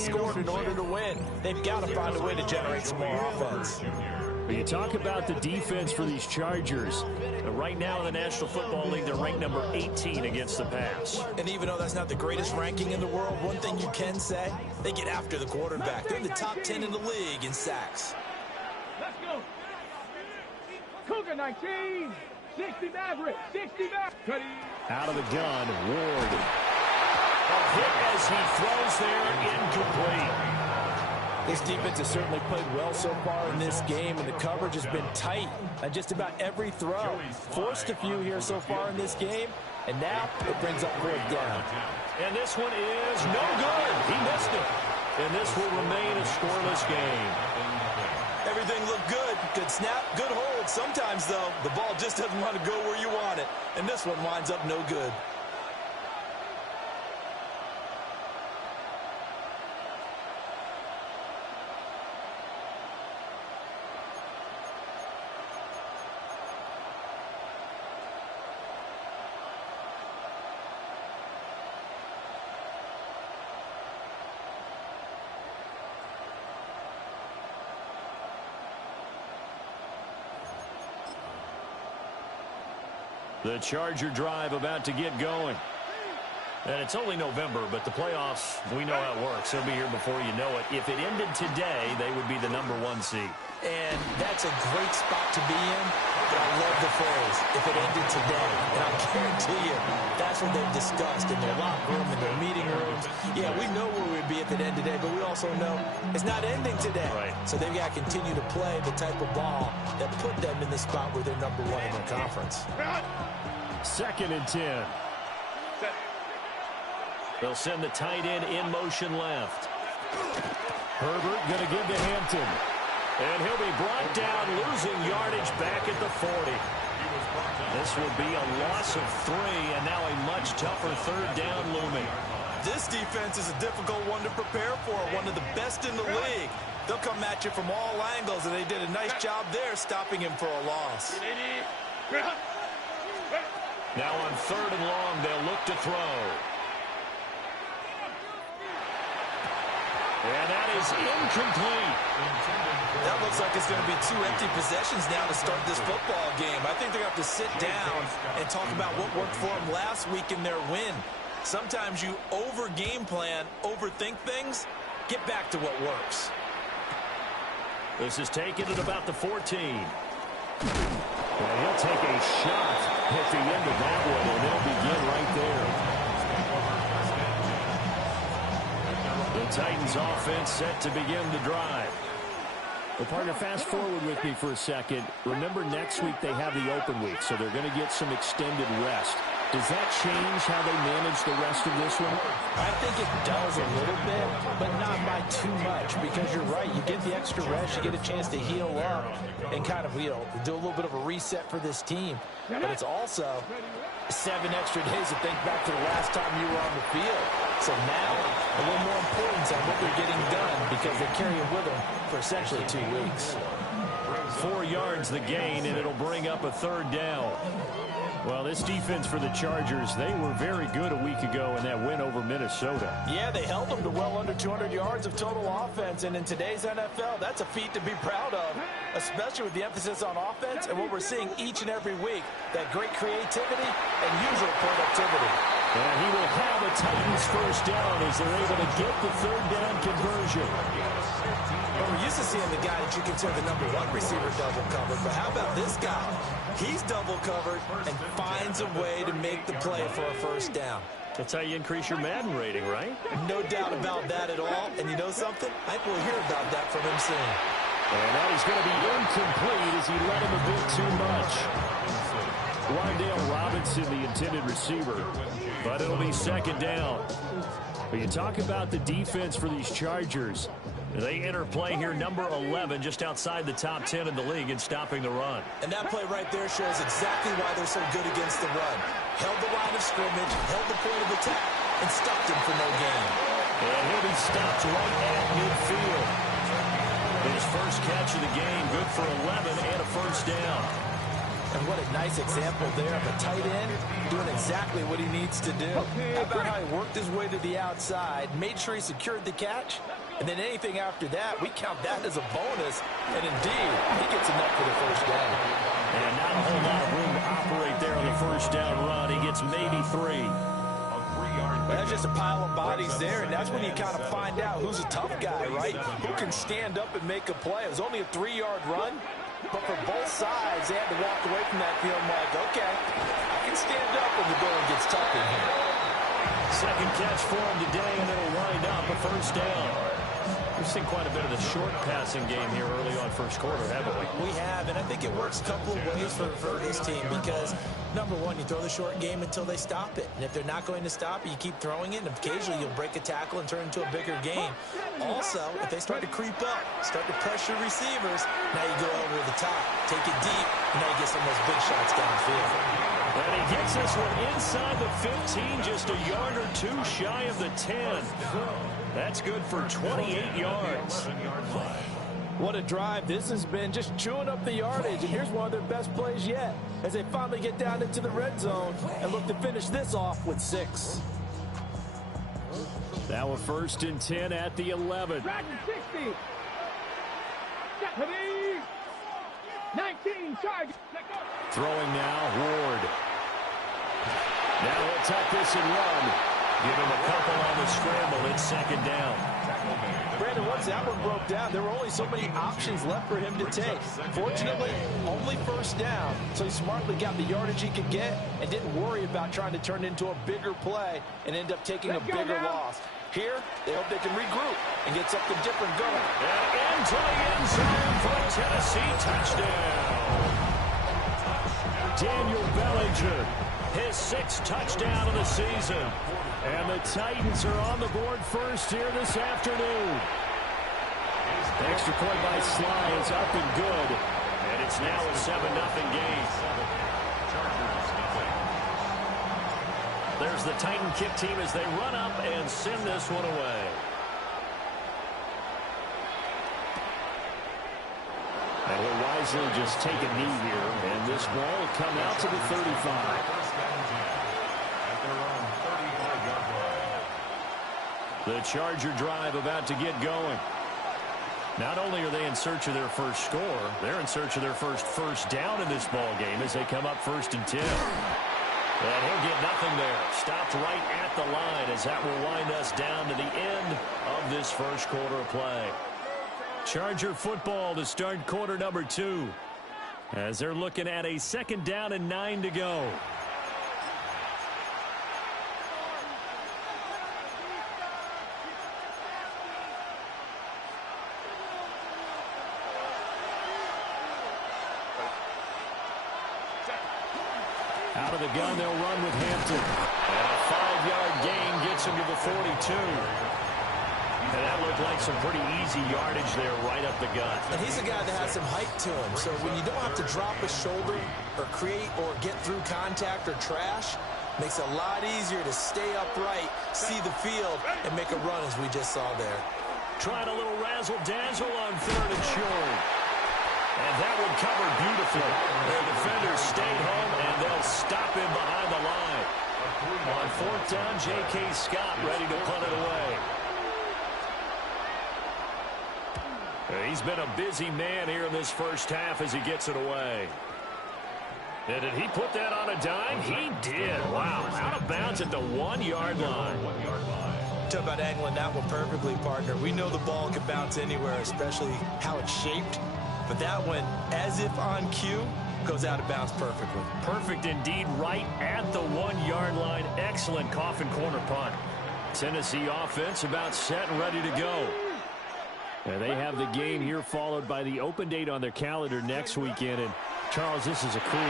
Scored in order to win. They've got to find a way to generate some more offense. You talk about the defense for these Chargers. Right now in the National Football League, they're ranked number 18 against the pass. And even though that's not the greatest ranking in the world, one thing you can say, they get after the quarterback. They're in the top 10 in the league in sacks. Let's go. Cougar 19. 60 Maverick. 60 Maverick. Out of the gun, Ward. A hit as he throws there, incomplete. This defense has certainly played well so far in this game, and the coverage has been tight on just about every throw. Forced a few here so far in this game, and now it brings up fourth down. And this one is no good. He missed it. And this will remain a scoreless game. Everything looked good. Good snap, good hold. Sometimes, though, the ball just doesn't want to go where you want it, and this one winds up no good. The Charger drive about to get going. And it's only November, but the playoffs, we know how it works. They'll be here before you know it. If it ended today, they would be the #1 seed. And that's a great spot to be in, but I love the phrase, if it ended today. And I guarantee you, that's what they've discussed in their locker room, in their meeting rooms. Yeah, we know where we'd be if it ended today, but we also know it's not ending today. Right. So they've got to continue to play the type of ball that put them in the spot where they're #1 in their conference. 2nd and 10. They'll send the tight end in motion left. Herbert going to give to Hampton. And he'll be brought down, losing yardage back at the 40. This will be a loss of 3, and now a much tougher 3rd down looming. This defense is a difficult one to prepare for, one of the best in the league. They'll come at you from all angles, and they did a nice job there stopping him for a loss. Now on 3rd and long, they'll look to throw. And that is incomplete. That looks like it's going to be 2 empty possessions now to start this football game. I think they're going to have to sit down and talk about what worked for them last week in their win. Sometimes you over-game plan, overthink things, get back to what works. This is taken at about the 14. And he'll take a shot at the end of that one, and they'll begin right there. The Titans offense set to begin the drive. Well, partner, fast forward with me for a second. Remember, next week they have the open week, so they're going to get some extended rest. Does that change how they manage the rest of this one? I think it does a little bit, but not by too much, because you're right. You get the extra rest, you get a chance to heal up and kind of, do a little bit of a reset for this team. But it's also 7 extra days to think back to the last time you were on the field. So now, a little more importance on what they're getting done, because they carry it with them for essentially 2 weeks. 4 yards the gain, and it'll bring up a 3rd down. Well, this defense for the Chargers, they were very good a week ago in that win over Minnesota. Yeah, they held them to well under 200 yards of total offense, and in today's NFL, that's a feat to be proud of, especially with the emphasis on offense and what we're seeing each and every week, that great creativity and usual productivity. And he will have a Titans 1st down as they're able to get the 3rd down conversion. Well, we're used to seeing the guy that you consider the #1 receiver double covered, but how about this guy? He's double covered and finds a way to make the play for a 1st down. That's how you increase your Madden rating, right? No doubt about that at all. And you know something? I think we'll hear about that from him soon. And that is going to be incomplete as he let him a bit too much. Wardale Robinson, the intended receiver, but it'll be 2nd down. But you talk about the defense for these Chargers. They enter play here, number 11, just outside the top 10 in the league in stopping the run. And that play right there shows exactly why they're so good against the run. Held the line of scrimmage, held the point of attack, and stopped him for no gain. And he'll be stopped right at midfield. His first catch of the game, good for 11 and a 1st down. And what a nice example there of a tight end doing exactly what he needs to do. How about how he worked his way to the outside, made sure he secured the catch, and then anything after that, we count that as a bonus. And indeed, he gets enough for the first down. And not a whole lot of room to operate there on the first down run. He gets maybe 3. That's just a pile of bodies there, and that's when you kind of find out who's a tough guy, right? Who can stand up and make a play. It was only a 3-yard run. But for both sides, they had to walk away from that feeling like, okay, I can stand up when the going gets tough in here. Second catch for him today, and it'll wind up a first down. We've seen quite a bit of the short passing game here early on first quarter, haven't we? We have, and I think it works a couple of ways for his team because, number one, you throw the short game until they stop it. And if they're not going to stop it, you keep throwing it, and occasionally you'll break a tackle and turn it into a bigger gain. Also, if they start to creep up, start to pressure receivers, now you go over the top, take it deep, and now you get some of those big shots downfield. And he gets this one inside the 15, just a yard or two shy of the 10. That's good for 28 yards. What a drive this has been, just chewing up the yardage. And here's one of their best plays yet as they finally get down into the red zone and look to finish this off with 6. Now a 1st and 10 at the 11. 60. 19 charge. Throwing now, Ward. Now he'll tuck this and run. Give him a couple on the scramble. It's 2nd down. Brandon, once that one broke down, there were only so many options left for him to take. Fortunately, only 1st down, so he smartly got the yardage he could get and didn't worry about trying to turn it into a bigger play and end up taking a bigger loss. Here, they hope they can regroup and get something different going. And into the end zone for a Tennessee touchdown. Daniel Bellinger, his 6th touchdown of the season. And the Titans are on the board first here this afternoon. Extra point by Sly is up and good. And it's now a 7-0 game. There's the Titan kick team as they run up and send this one away. And will wisely just take a knee here. And this ball will come out to the 35. The Charger drive about to get going. Not only are they in search of their first score, they're in search of their first down in this ball game as they come up 1st and 10. And he'll get nothing there. Stopped right at the line as that will wind us down to the end of this first quarter of play. Charger football to start quarter number 2 as they're looking at a 2nd down and 9 to go. Out of the gun, they'll run with Hampton. And a 5-yard gain gets him to the 42. And that looked like some pretty easy yardage there right up the gut. And he's a guy that has some height to him. So when you don't have to drop a shoulder or create or get through contact or trash, makes it a lot easier to stay upright, see the field, and make a run as we just saw there. Trying a little razzle-dazzle on 3rd and short. And that one covered beautifully. The defenders stayed home, and they'll stop him behind the line. On 4th down, J.K. Scott ready to punt it away. He's been a busy man here in this first half as he gets it away. And did he put that on a dime? He did. Wow, out of bounds at the 1-yard line. Talk about angling that one perfectly, partner. We know the ball can bounce anywhere, especially how it's shaped. But that one, as if on cue, goes out of bounds perfectly. Perfect indeed, right at the 1-yard line. Excellent coffin corner punt. Tennessee offense about set and ready to go. And they have the game here followed by the open date on their calendar next weekend. And Charles, this is a crew you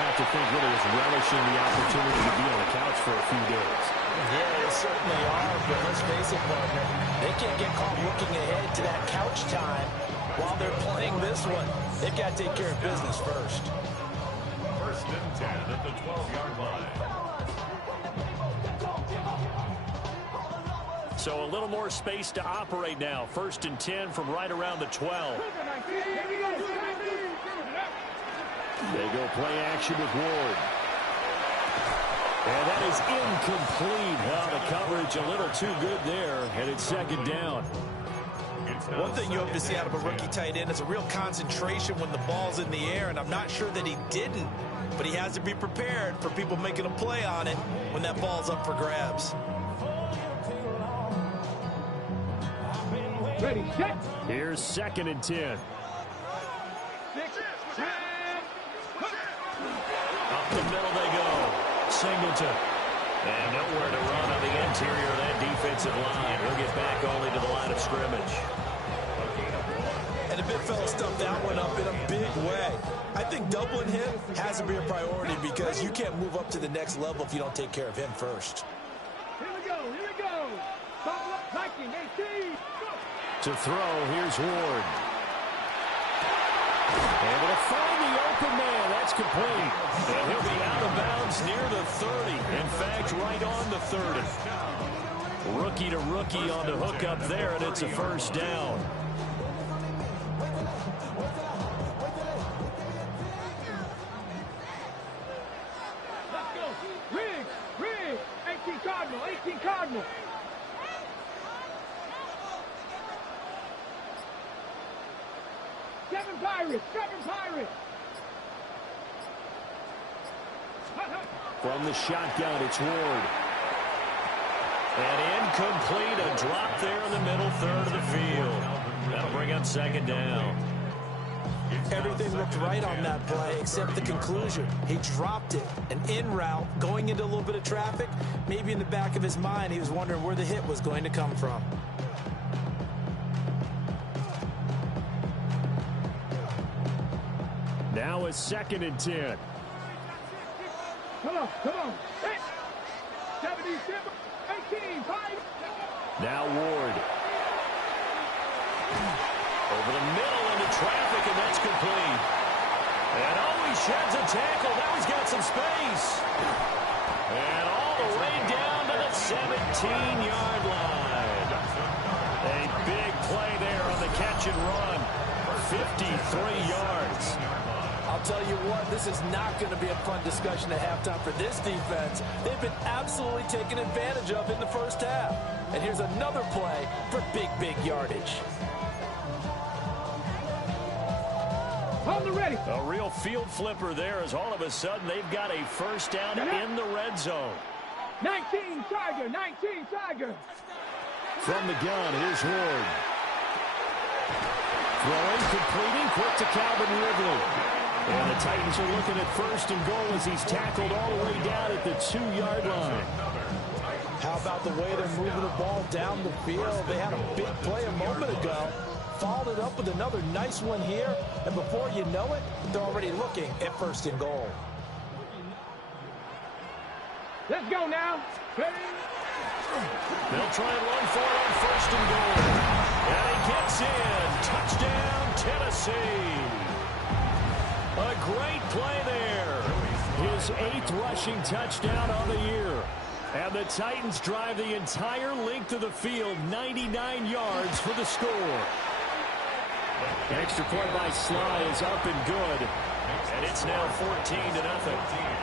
have to think really is relishing the opportunity to be on the couch for a few days. Yeah, they certainly are, but let's face it, partner. They can't get caught looking ahead to that couch time while they're playing this one. They've got to take care of business first. 1st and 10 at the 12-yard line. So a little more space to operate now. 1st and 10 from right around the 12. They go play action with Ward. And that is incomplete. The coverage a little too good there, and it's second down. One thing you hope to see out of a rookie tight end is a real concentration when the ball's in the air, and I'm not sure that he didn't, but he has to be prepared for people making a play on it when that ball's up for grabs. Ready, set. Here's 2nd and 10. 6, 10. Up the middle they go. Singleton. And nowhere to run on the interior of that defensive line. He'll get back only to the line of scrimmage. And the big fella stuffed that one up in a big way. I think doubling him has to be a priority because you can't move up to the next level if you don't take care of him first. Here we go, here we go. Double up, Viking, 18. Go. To throw, here's Ward. Able to find the open man. That's complete. And he'll be out of bounds near the 30. In fact, right on the 30. Rookie to rookie on the hook up there, and it's a first down. Let's go. Riggs, 18 Cardinal, 18 Cardinal. Seven Pirates. From the shotgun, it's Ward. And incomplete, a drop there in the middle third of the field. That'll bring up second down. Everything looked right on that play except the conclusion. He dropped it, an in route, going into a little bit of traffic. Maybe in the back of his mind, he was wondering where the hit was going to come from. Now it's 2nd and 10. Come on. 18, 5. Now Ward. Over the middle into traffic, and that's complete. And he sheds a tackle. Now he's got some space. And all the way down to the 17-yard line. A big play there on the catch and run. 53 yards. I'll tell you what, this is not going to be a fun discussion at halftime for this defense. They've been absolutely taken advantage of in the first half. And here's another play for big yardage. Hold the ready. A real field flipper there as all of a sudden they've got a first down in the red zone. 19 Tiger. From the gun, here's Ward. Throwing, completing, quick to Calvin Ridley. And the Titans are looking at 1st and goal as he's tackled all the way down at the 2-yard line. How about the way they're moving the ball down the field? They had a big play a moment ago. Followed it up with another nice one here. And before you know it, they're already looking at 1st and goal. Let's go now. Ready? They'll try and run for it on 1st and goal. And he gets in. Touchdown, Tennessee. A great play there. His 8th rushing touchdown on the year. And the Titans drive the entire length of the field, 99 yards for the score. Extra point by Sly is up and good. And it's now 14-0.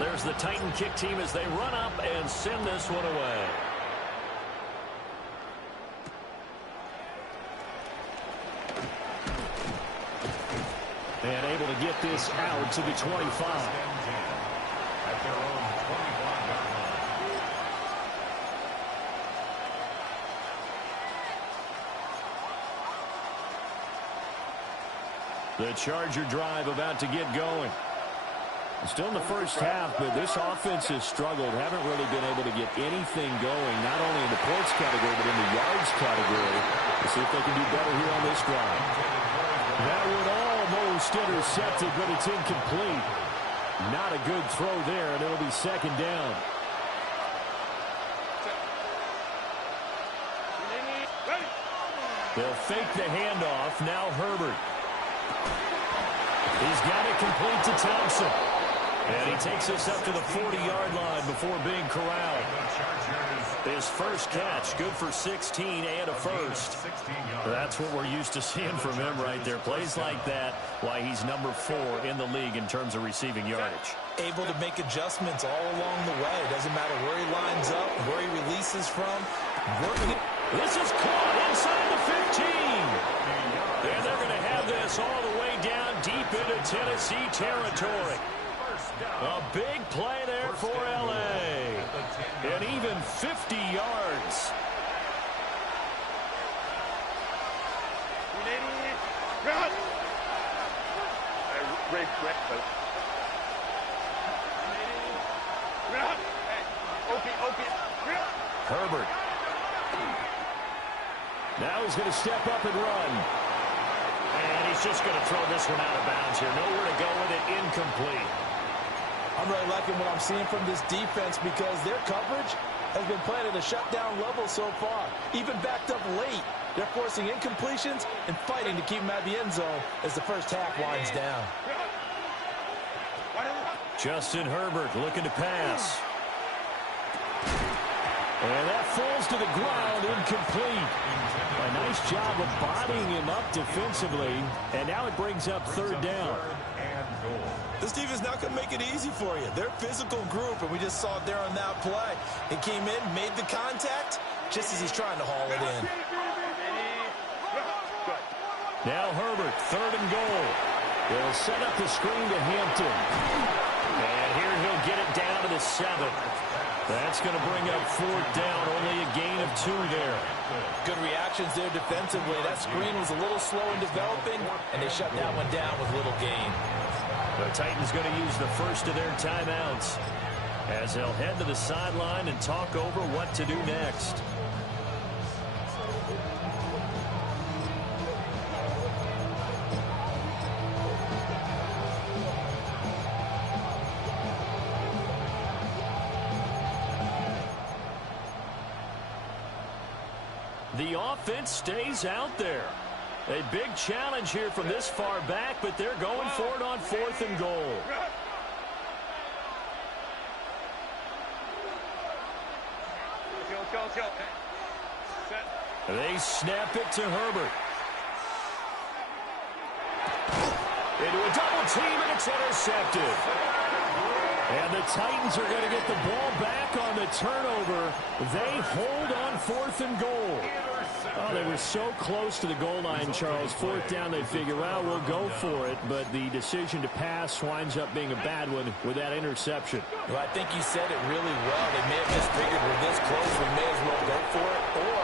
There's the Titan kick team as they run up and send this one away. And able to get this out to the 25. At their own 25-yard line. The Charger drive about to get going. Still in the first half, but this offense has struggled. Haven't really been able to get anything going, not only in the points category, but in the yards category. Let's see if they can do better here on this drive. That would almost intercept it, but it's incomplete. Not a good throw there, and it'll be 2nd down. They'll fake the handoff. Now Herbert. He's got it complete to Thompson. And he takes us up to the 40-yard line before being corralled. His first catch, good for 16 and a first. That's what we're used to seeing from him right there. Plays like that, why he's number 4 in the league in terms of receiving yardage. Able to make adjustments all along the way. Doesn't matter where he lines up, where he releases from. This is caught inside the 15. And they're going to have this all the way down deep into Tennessee territory. A big play there for L.A. And even 50 yards. Herbert. Now he's going to step up and run. And he's just going to throw this one out of bounds here. Nowhere to go with it. Incomplete. I'm really liking what I'm seeing from this defense because their coverage has been playing at a shutdown level so far. Even backed up late, they're forcing incompletions and fighting to keep them out of the end zone as the first half winds down. Justin Herbert looking to pass. And that falls to the ground, incomplete. A nice job of bodying him up defensively, and now it brings up third down. This defense not going to make it easy for you. They're a physical group, and we just saw it there on that play. He came in, made the contact, just as he's trying to haul it in. Now Herbert, third and goal. They'll set up the screen to Hampton. And here he'll get it down to the 7. That's going to bring up fourth down, only a gain of 2 there. Good reactions there defensively. That screen was a little slow in developing, and they shut that one down with little gain. The Titans going to use the first of their timeouts as they'll head to the sideline and talk over what to do next. The offense stays out there. A big challenge here from this far back, but they're going for it on 4th and goal. They snap it to Herbert. Into a double team, and it's intercepted. And the Titans are going to get the ball back on the turnover. They hold on 4th and goal. Oh, they were so close to the goal line, Charles. 4th down, they figure, well, we'll go for it. But the decision to pass winds up being a bad one with that interception. Well, I think you said it really well. They may have just figured we're this close, we may as well go for it. Or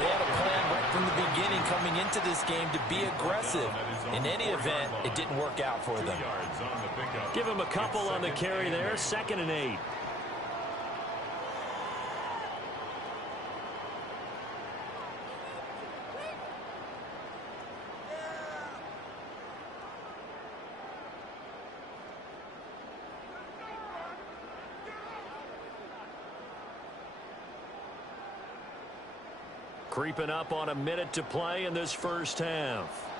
they had a plan right from the beginning coming into this game to be aggressive. In any event, it didn't work out for them. Give him a couple on the carry there. 2nd and 8. Creeping up on a minute to play in this first half.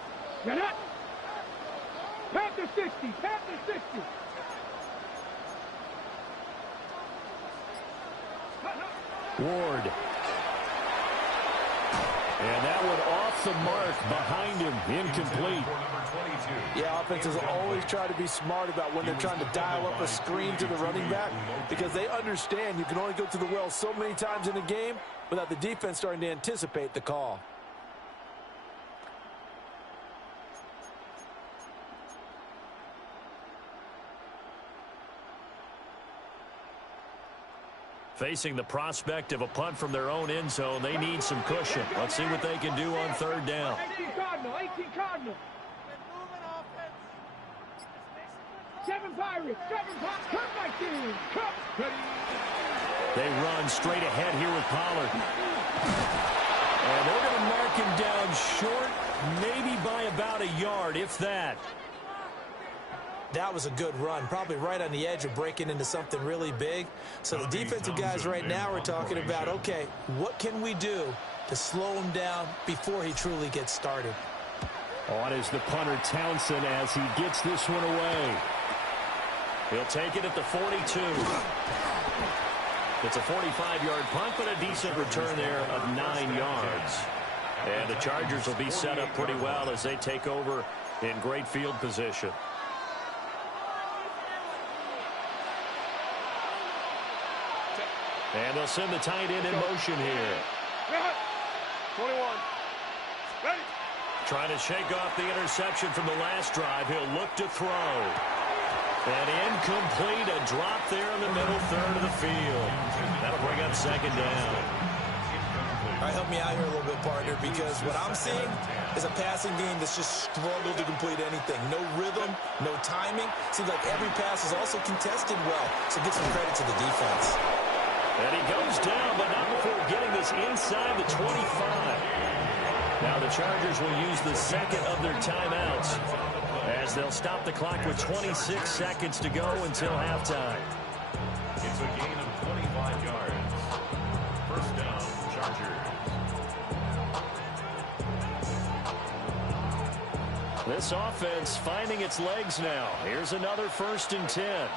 Panther 60, Panther 60. Ward. And that one off the mark behind him, incomplete. Yeah, offenses always try to be smart about when they're trying to dial up a screen to the running back because they understand you can only go to the well so many times in a game without the defense starting to anticipate the call. Facing the prospect of a punt from their own end zone, they need some cushion. Let's see what they can do on 3rd down. 18 Cardinal, 18 Cardinal. 7 Pirates, 7 Pirates. Cut back in. Cut. They run straight ahead here with Pollard. And they're going to mark him down short, maybe by about a yard, if that. That was a good run, probably right on the edge of breaking into something really big. So the defensive guys right now are talking about, okay, what can we do to slow him down before he truly gets started? On is the punter Townsend as he gets this one away. He'll take it at the 42. It's a 45-yard punt, but a decent return there of 9 yards. And the Chargers will be set up pretty well as they take over in great field position. And they'll send the tight end in motion here. 21. Ready. Trying to shake off the interception from the last drive. He'll look to throw. And incomplete, a drop there in the middle third of the field. That'll bring up second down. All right, help me out here a little bit, partner, because what I'm seeing is a passing game that's just struggled to complete anything. No rhythm, no timing. Seems like every pass is also contested well, so give some credit to the defense. And he goes down, but not before getting this inside the 25. Now the Chargers will use the second of their timeouts as they'll stop the clock with 26 seconds to go until halftime. It's a gain of 25 yards. First down, Chargers. This offense finding its legs now. Here's another 1st and 10.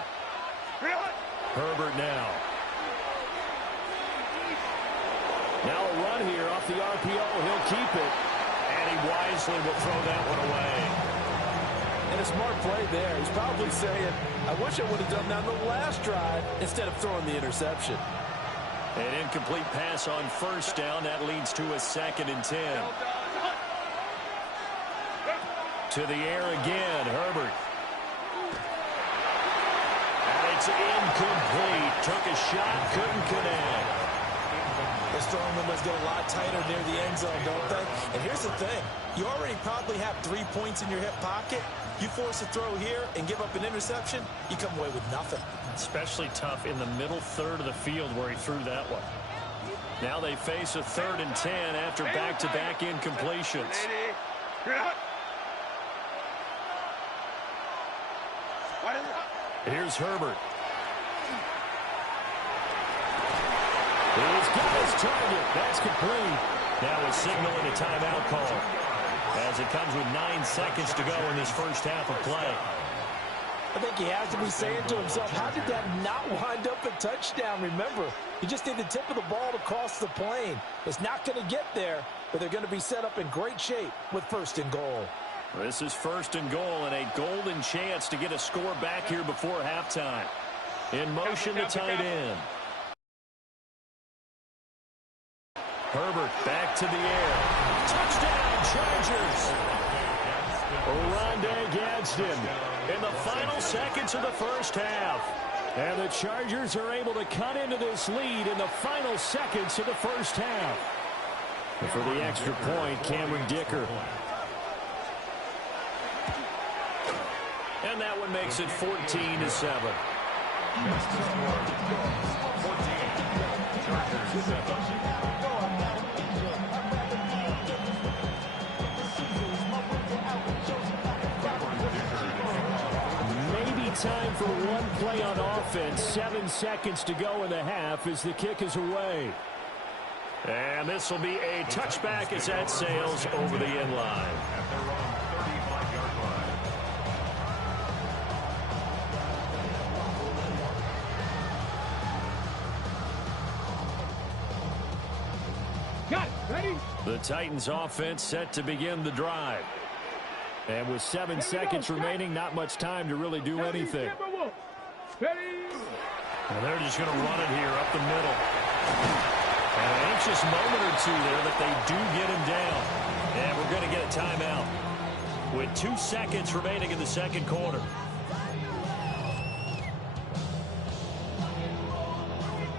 Herbert now. Now a run here off the RPO. He'll keep it. And he wisely will throw that one away. And a smart play there. He's probably saying, I wish I would have done that on the last drive instead of throwing the interception. An incomplete pass on 1st down. That leads to a 2nd and 10. To the air again, Herbert. And it's incomplete. Took a shot, couldn't connect. Those throwing windows get a lot tighter near the end zone, don't they? And here's the thing. You already probably have 3 points in your hip pocket. You force a throw here and give up an interception, you come away with nothing. Especially tough in the middle third of the field where he threw that one. Now they face a 3rd and 10 after back-to-back incompletions. Here's Herbert. He's got his target. That's complete. Now a signal and a timeout call as it comes with 9 seconds to go in this first half of play. I think he has to be saying to himself, how did that not wind up a touchdown? Remember, you just need the tip of the ball to cross the plane. It's not going to get there, but they're going to be set up in great shape with 1st and goal. This is 1st and goal and a golden chance to get a score back here before halftime. In motion, the tight end. Herbert back to the air. Touchdown, Chargers. Oronde Gadsden in the final seconds of the first half. And the Chargers are able to cut into this lead in the final seconds of the first half. And for the extra point, Cameron Dicker. And that one makes it 14-7. 14. Chargers 7. Time for one play on offense. 7 seconds to go in the half as the kick is away. And this will be a touchback as that sails over the end line. At their own 35-yard line. Got it. Ready? The Titans offense set to begin the drive. And with 7 seconds remaining, not much time to really do anything. Ready? And they're just going to run it here up the middle. An anxious moment or two there that they do get him down. And we're going to get a timeout with 2 seconds remaining in the second quarter.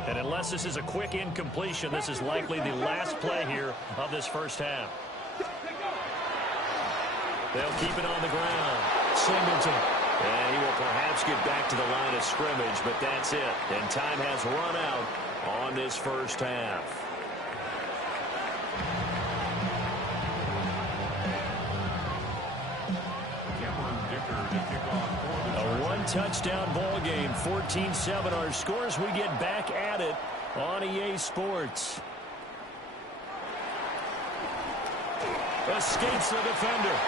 And unless this is a quick incompletion, this is likely the last play here of this first half. They'll keep it on the ground. Singleton. And he will perhaps get back to the line of scrimmage, but that's it. And time has run out on this first half. A one-touchdown ball game, 14-7. Our scores, we get back at it on EA Sports. Escapes the defender.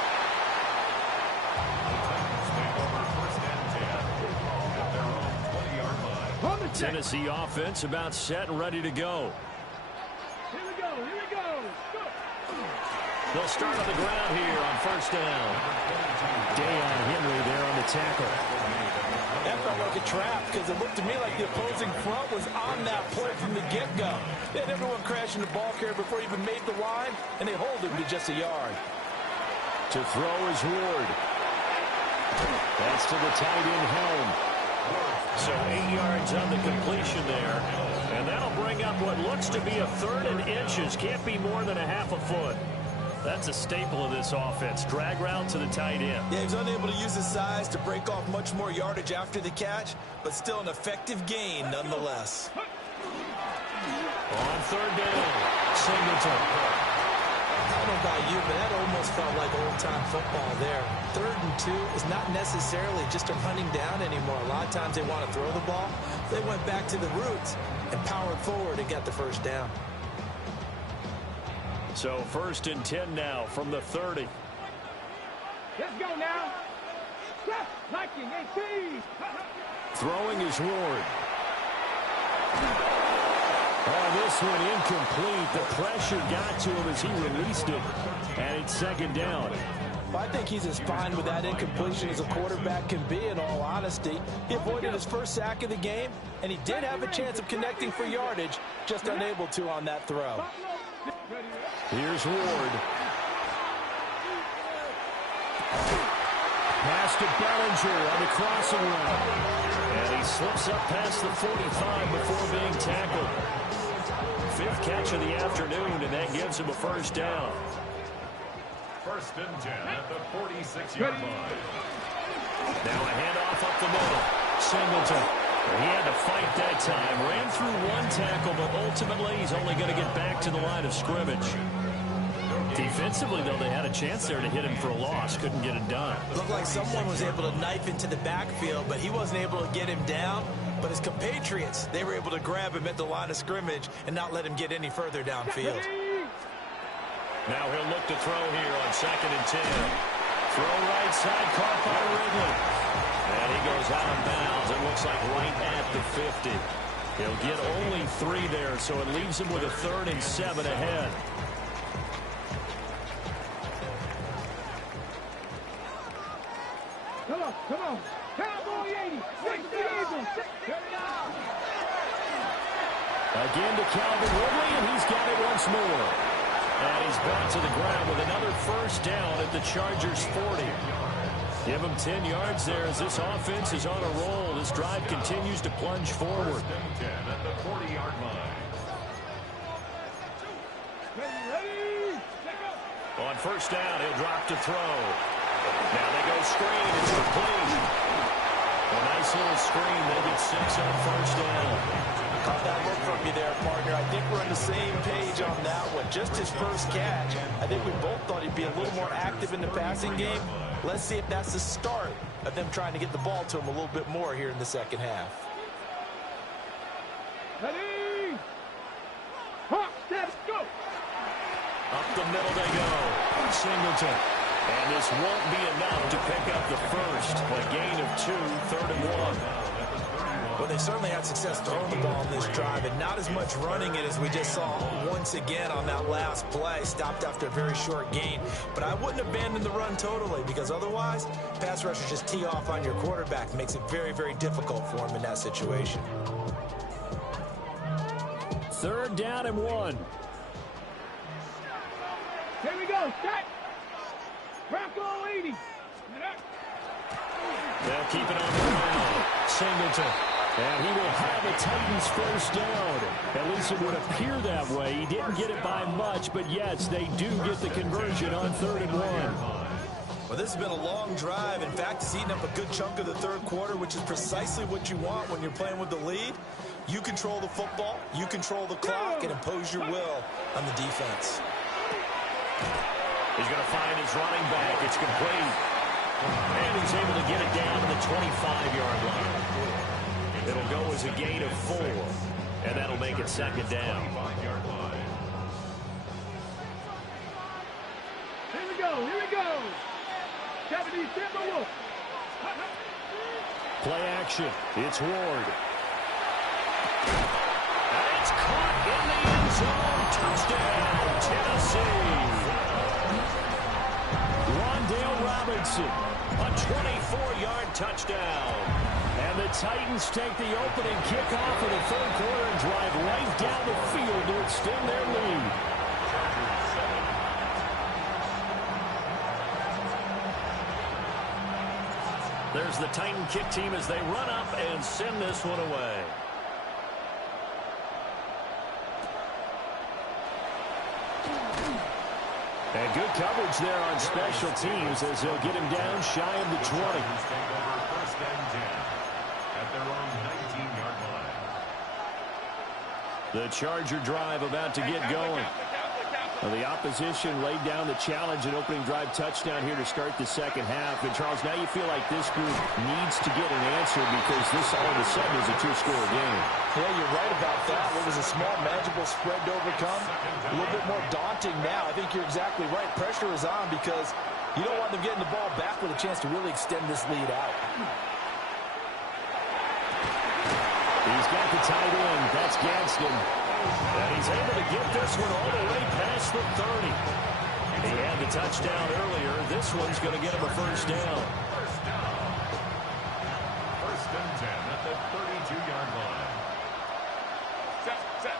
Tennessee offense about set and ready to go. Here we go. Here we go. Go. They'll start on the ground here on first down. Deion Henry there on the tackle. That felt like a trap because it looked to me like the opposing front was on that play from the get-go. They had everyone crashing the ball carrier before he even made the line, and they hold him to just a yard. To throw is Ward. That's to the tight end Helm. So 8 yards on the completion there. And that'll bring up what looks to be a 3rd and inches. Can't be more than a half a foot. That's a staple of this offense. Drag route to the tight end. Yeah, he was unable to use his size to break off much more yardage after the catch, but still an effective gain nonetheless. On 3rd down, Singleton. I don't know about you, but that almost felt like old-time football there. 3rd and 2 is not necessarily just a running down anymore. A lot of times they want to throw the ball. They went back to the roots and powered forward and got the first down. So 1st and 10 now from the 30. Let's go now. Left, liking, 18. Throwing is Ward. Oh, this one incomplete. The pressure got to him as he released it. And it's 2nd down. Well, I think he's as fine with that incompletion as a quarterback can be, in all honesty. He avoided his first sack of the game, and he did have a chance of connecting for yardage, just unable to on that throw. Here's Ward. Pass to Bellinger on the crossing route. And he slips up past the 45 before being tackled. 5th catch of the afternoon, and that gives him a first down. 1st and 10 at the 46-yard line. Now a handoff up the middle. Singleton. He had to fight that time. Ran through one tackle, but ultimately he's only going to get back to the line of scrimmage. Defensively, though, they had a chance there to hit him for a loss. Couldn't get it done. Looked like someone was able to knife into the backfield, but he wasn't able to get him down. But his compatriots, they were able to grab him at the line of scrimmage and not let him get any further downfield. Now he'll look to throw here on 2nd and 10. Throw right side, caught by Ridley. And he goes out of bounds. It looks like right at the 50. He'll get only 3 there, so it leaves him with a 3rd and 7 ahead. Come on, come on. Cowboy 80. Next to Eagles. Again to Calvin Ridley, and he's got it once more. And he's brought to the ground with another first down at the Chargers 40. Give him 10 yards there as this offense is on a roll. This drive continues to plunge forward. 1st and 10 at the 40-yard line. Ready. On first down, he'll drop to throw. Now they go screen. It's complete. A nice little screen. They get 6 on first down. Caught that look from you there, partner. I think we're on the same page on that one. Just his first catch. I think we both thought he'd be a little more active in the passing game. Let's see if that's the start of them trying to get the ball to him a little bit more here in the second half. Ready. Hawk, step, go. Up the middle they go. Singleton. And this won't be enough to pick up the first. A gain of 2, 3rd and 1. Well, they certainly had success throwing the ball on this drive, and not as much running it as we just saw once again on that last play. Stopped after a very short gain. But I wouldn't abandon the run totally, because otherwise, pass rushers just tee off on your quarterback. Makes it very, very difficult for him in that situation. 3rd down and 1. Here we go. Set. Bronco 80. They'll keep it on the ground. Singleton. And he will have the Titans first down. At least it would appear that way. He didn't get it by much, but yes, they do get the conversion on 3rd and 1. Well, this has been a long drive. In fact, it's eaten up a good chunk of the 3rd quarter, which is precisely what you want when you're playing with the lead. You control the football, you control the clock, and impose your will on the defense. He's going to find his running back. It's complete. And he's able to get it down to the 25-yard line. It'll go as a gain of 4, and that'll make it 2nd down. 25-yard line. Here we go. Here we go. 70 Timberwolves. Play action. It's Ward. zone. Touchdown, Tennessee. Wan'Dale Robinson, a 24-yard touchdown. And the Titans take the opening kickoff of the third quarter and drive right down the field to extend their lead. There's the Titan kick team as they run up and send this one away. And good coverage there on special teams as they'll get him down shy of the 20. Take over first and 10 at their own 19-yard line. The Charger drive about to get going. Well, the opposition laid down the challenge and opening drive touchdown here to start the second half. And, Charles, now you feel like this group needs to get an answer because this all of a sudden is a two-score game. Yeah, you're right about that. What was a small, manageable spread to overcome? A little bit more daunting now. I think you're exactly right. Pressure is on because you don't want them getting the ball back with a chance to really extend this lead out. He's got the tight end. That's Gadsden. And he's able to get this one all the way past the 30. He had the touchdown earlier. This one's going to get him a first down. First and 10 at the 32-yard line. Set.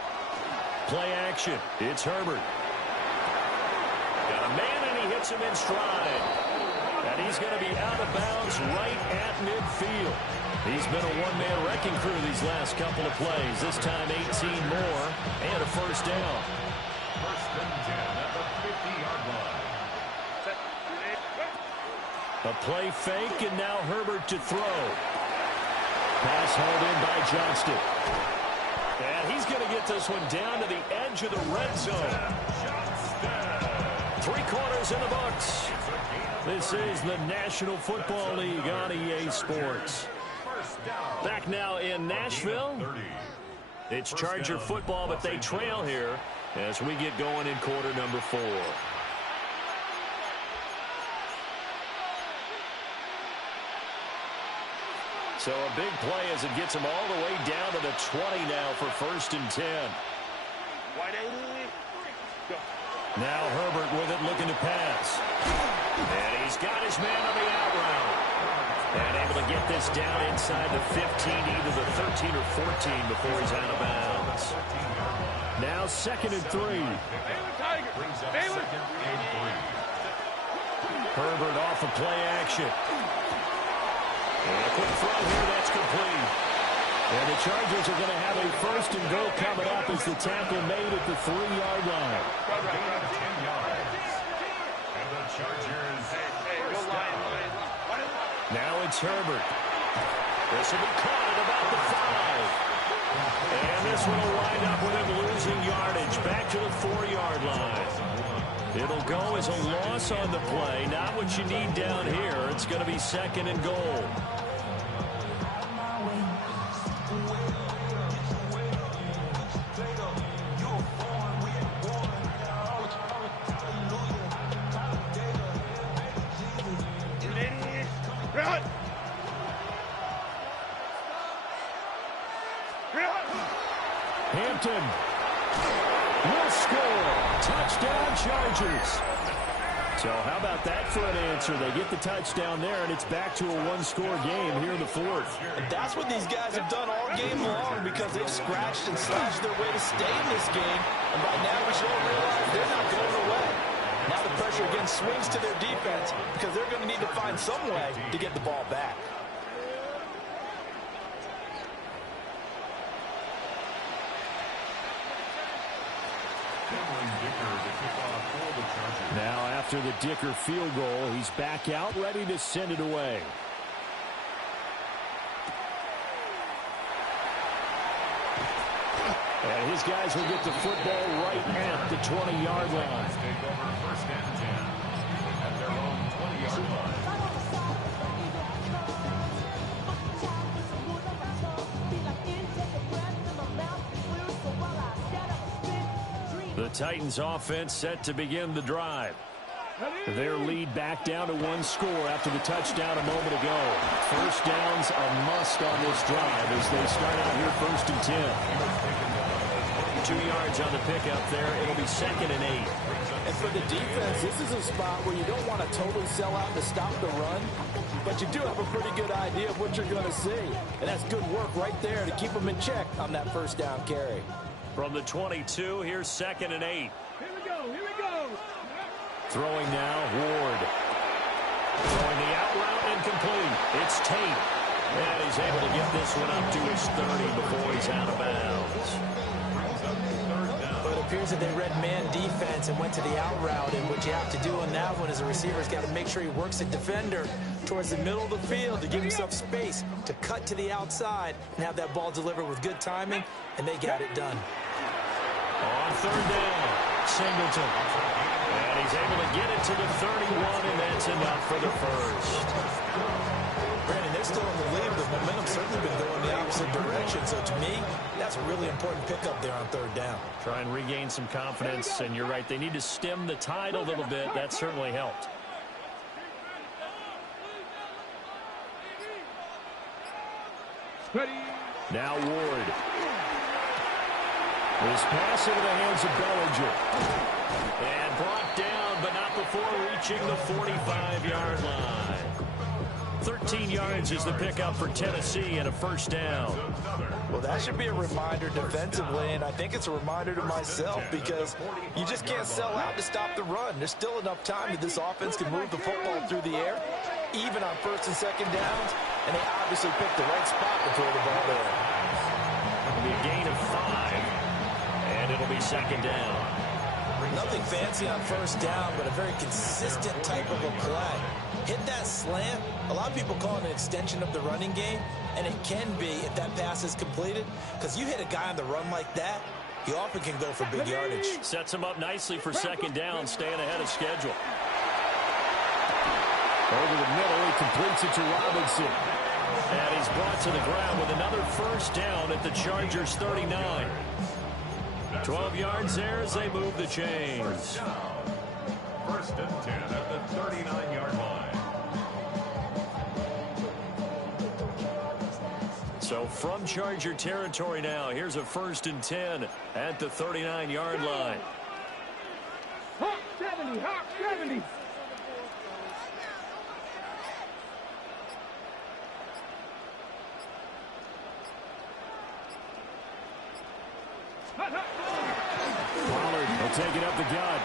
Play action. It's Herbert. Got a man, and he hits him in stride. And he's going to be out of bounds right at midfield. He's been a one-man wrecking crew these last couple of plays. This time 18 more and a first down. First and 10 at the 50-yard line. A play fake, and now Herbert to throw. Pass hauled in by Johnston. And he's going to get this one down to the edge of the red zone. 3 quarters in the books. This is the National Football League on EA Sports. Back now in Nashville. It's Charger football, but they trail here as we get going in quarter number 4. So a big play as it gets him all the way down to the 20 now for first and 10. Now Herbert with it, looking to pass. And he's got his man on the out route. And able to get this down inside the 15, either the 13 or 14 before he's out of bounds. Now second and 3. Herbert off of play action. And a quick throw here, that's complete. And the Chargers are going to have a first and goal coming up as the tackle made at the 3-yard line. 10 yards. And the Chargers first down. Now it's Herbert. This will be caught at about the 5. And this one will wind up with him losing yardage back to the 4-yard line. It'll go as a loss on the play. Not what you need down here. It's going to be second and goal. Hampton will score. Touchdown, Chargers. So how about that for an answer? They get the touchdown there, and it's back to a one-score game here in the 4th. And that's what these guys have done all game long because they've scratched and slashed their way to stay in this game. And by now we should all realize they're not going away. Now the pressure again swings to their defense because they're going to need to find some way to get the ball back. Now after the Dicker field goal, he's back out ready to send it away. And his guys will get the football right at the 20-yard line. Take over first and 10 at their own 20-yard line. The Titans offense set to begin the drive. Their lead back down to 1 score after the touchdown a moment ago. First down's a must on this drive as they start out here first and 10. 2 yards on the pickup there. It'll be 2nd and 8. And for the defense, this is a spot where you don't want to totally sell out to stop the run, but you do have a pretty good idea of what you're going to see. And that's good work right there to keep them in check on that first down carry. From the 22, here's 2nd and 8. Here we go, here we go. Throwing now, Ward. Throwing the out route incomplete. It's Tate. And he's able to get this one up to his 30 before he's out of bounds. But it appears that they read man defense and went to the out route, and what you have to do on that one is the receiver's got to make sure he works the defender towards the middle of the field to give himself space to cut to the outside and have that ball delivered with good timing, and they got it done. On 3rd down, Singleton. And he's able to get it to the 31, and that's enough for the first. Brandon, they're still in the lead. The momentum's certainly been going the opposite direction. So to me, that's a really important pickup there on 3rd down. Try and regain some confidence, and you're right. They need to stem the tide a little bit. That certainly helped. Now Ward. This pass into the hands of Bellinger. And brought down, but not before reaching the 45-yard line. 13 yards is the pickup for Tennessee and a first down. Well, that should be a reminder defensively, and I think it's a reminder to myself because you just can't sell out to stop the run. There's still enough time that this offense can move the football through the air, even on 1st and 2nd downs, and they obviously picked the right spot to throw the ball there. It'll be a gain of 5, and it'll be 2nd down. Nothing fancy on 1st down, but a very consistent type of a play. Hit that slant. A lot of people call it an extension of the running game, and it can be if that pass is completed, because you hit a guy on the run like that, he often can go for big yardage. Sets him up nicely for 2nd down, staying ahead of schedule. Over the middle, he completes it to Robinson. And he's brought to the ground with another first down at the Chargers' 39. 12 yards there as they move the chains. 1st and 10 at the 39-yard line. So from Charger territory now, here's a 1st and 10 at the 39-yard line. Hawk 70, Hawk 70. Pollard will take it up the gut.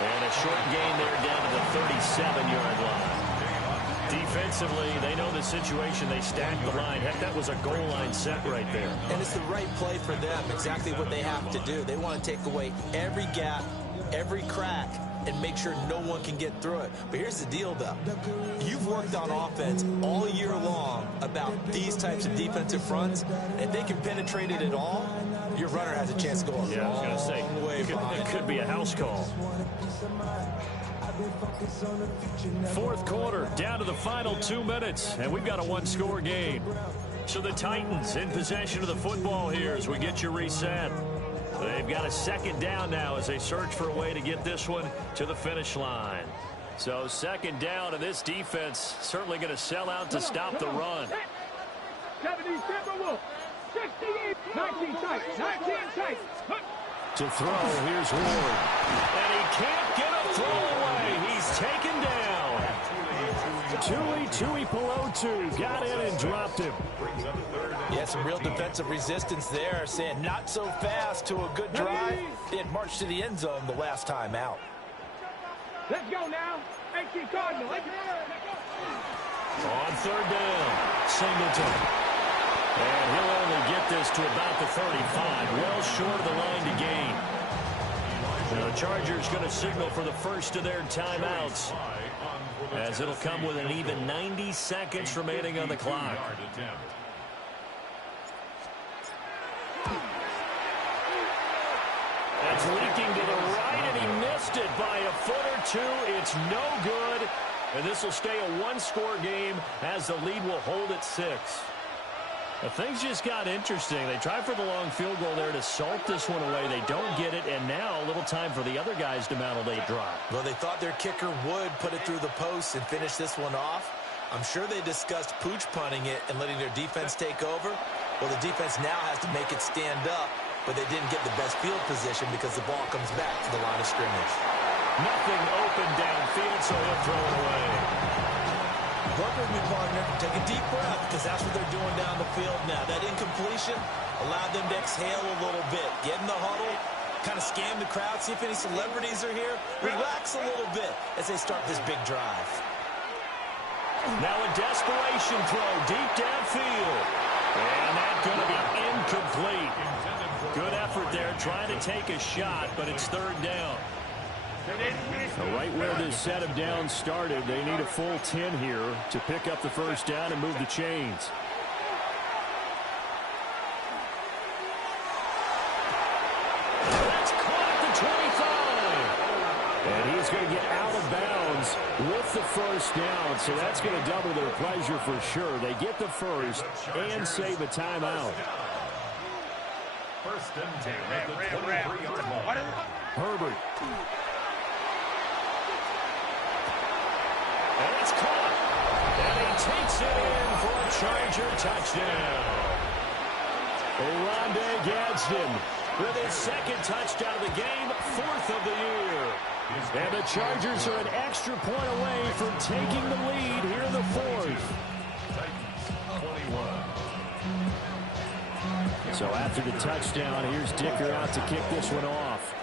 And a short gain there down to the 37-yard line. Defensively, they know the situation. They stacked the line. Heck, that was a goal line set right there. And it's the right play for them, exactly what they have to do. They want to take away every gap, every crack, and make sure no one can get through it. But here's the deal, though. You've worked on offense all year long about these types of defensive fronts. And if they can penetrate it at all, your runner has a chance to go a I was going to say, it could be a house call. 4th quarter, down to the final 2 minutes, and we've got a one-score game. So the Titans in possession of the football here as we get you reset. They've got a 2nd down now as they search for a way to get this one to the finish line. So 2nd down, and this defense certainly going to sell out to stop the run. 70 Timberwolves. 68, 19 tight, 19 tight. To throw, here's Ward. And he can't get a throw away. He's taken down. Tui Pelotu got in and dropped him. Yeah, some real defensive resistance there, saying not so fast to a good drive. They had marched to the end zone the last time out. Let's go now. 18 Cardinal. On 3rd down, Singleton. And he'll only get this to about the 35, well short of the line to gain. Now the Chargers going to signal for the first of their timeouts, as it'll come with an even 90 seconds remaining on the clock. That's leaking to the right, and he missed it by a foot or two. It's no good, and this will stay a one-score game as the lead will hold at 6. Now, things just got interesting. They tried for the long field goal there to salt this one away. They don't get it, and now a little time for the other guys to mount a late drive. Well, they thought their kicker would put it through the post and finish this one off. I'm sure they discussed pooch punting it and letting their defense take over. Well, the defense now has to make it stand up but they didn't get the best field position because the ball comes back to the line of scrimmage. Nothing open downfield, so he'll throw it away. Work with me, partner. Take a deep breath, because that's what they're doing down the field now. That incompletion allowed them to exhale a little bit. Get in the huddle, kind of scan the crowd, see if any celebrities are here. Relax a little bit as they start this big drive. Now a desperation throw deep downfield. And that's going to be incomplete. Good effort there trying to take a shot, but it's third down. Right where this set of downs started, they need a full 10 here to pick up the first down and move the chains. That's caught at the 25. And he's going to get out of bounds with the first down, so that's going to double their pleasure for sure. They get the first and save a timeout. First and 10 at the 23-yard line. Herbert. And it's caught. And he takes it in for a Charger touchdown. Oronde Gadsden with his second touchdown of the game, fourth of the year. And the Chargers are an extra point away from taking the lead here in the fourth. So after the touchdown, here's Dicker out to kick this one off.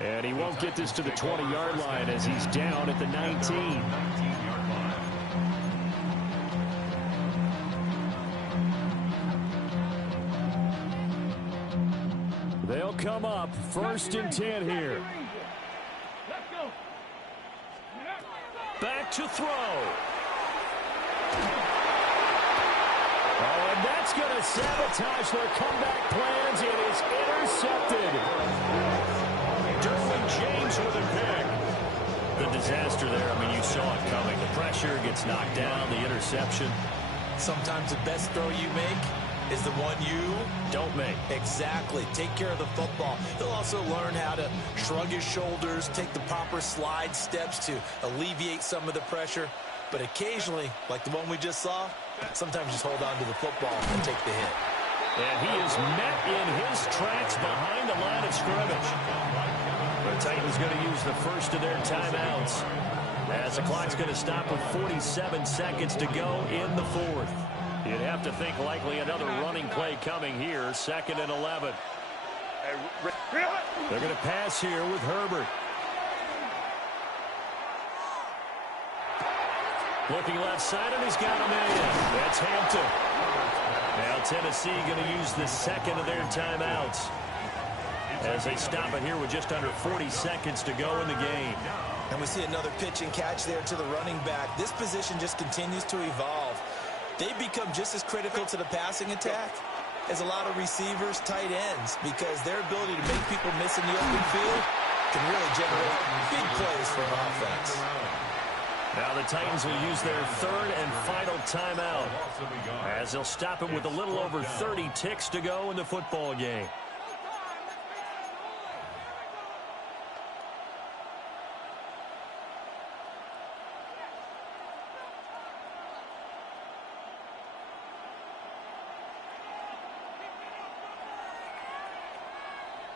And he won't get this to the 20-yard line as he's down at the 19. They'll come up first and 10 here. Back to throw. Oh, and that's going to sabotage their comeback plans. It is intercepted. Derwin James with a pick. The disaster there, I mean, you saw it coming. The pressure gets knocked down, the interception. Sometimes the best throw you make is the one you don't make. Exactly. Take care of the football. He'll also learn how to shrug his shoulders, take the proper slide steps to alleviate some of the pressure. But occasionally, like the one we just saw, sometimes just hold on to the football and take the hit. And he is met in his tracks behind the line of scrimmage. The Titans going to use the first of their timeouts as the clock's going to stop with 47 seconds to go in the fourth. You'd have to think likely another running play coming here, 2nd and 11. They're going to pass here with Herbert. Looking left side, and he's got him in. That's Hampton. Now Tennessee going to use the second of their timeouts as they stop it here with just under 40 seconds to go in the game. And we see another pitch and catch there to the running back. This position just continues to evolve. They become just as critical to the passing attack as a lot of receivers, tight ends, because their ability to make people miss in the open field can really generate big plays for an offense. Now the Titans will use their third and final timeout as they'll stop it with a little over 30 ticks to go in the football game.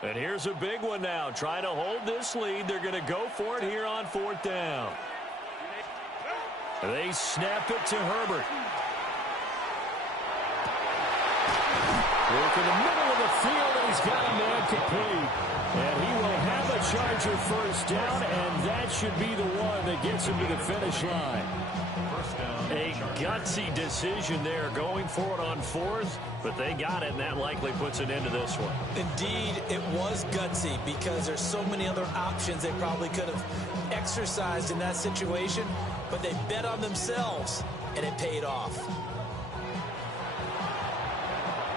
And here's a big one now. Trying to hold this lead. They're going to go for it here on 4th down. They snap it to Herbert. Work in the middle of the field, and he's got a man complete. And he will have a Charger first down, and that should be the one that gets him to the finish line. A gutsy decision there, going for it on 4th, but they got it, and that likely puts an end to this one. Indeed, it was gutsy because there's so many other options they probably could have exercised in that situation, but they bet on themselves, and it paid off.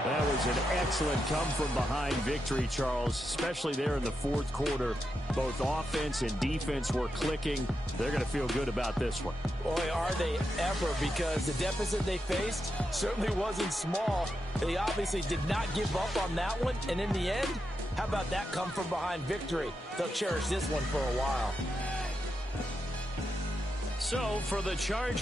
That was an excellent come-from-behind victory, Charles, especially there in the 4th quarter. Both offense and defense were clicking. They're going to feel good about this one. Boy, are they ever, because the deficit they faced certainly wasn't small. They obviously did not give up on that one, and in the end, how about that come-from-behind victory? They'll cherish this one for a while. So, for the Chargers,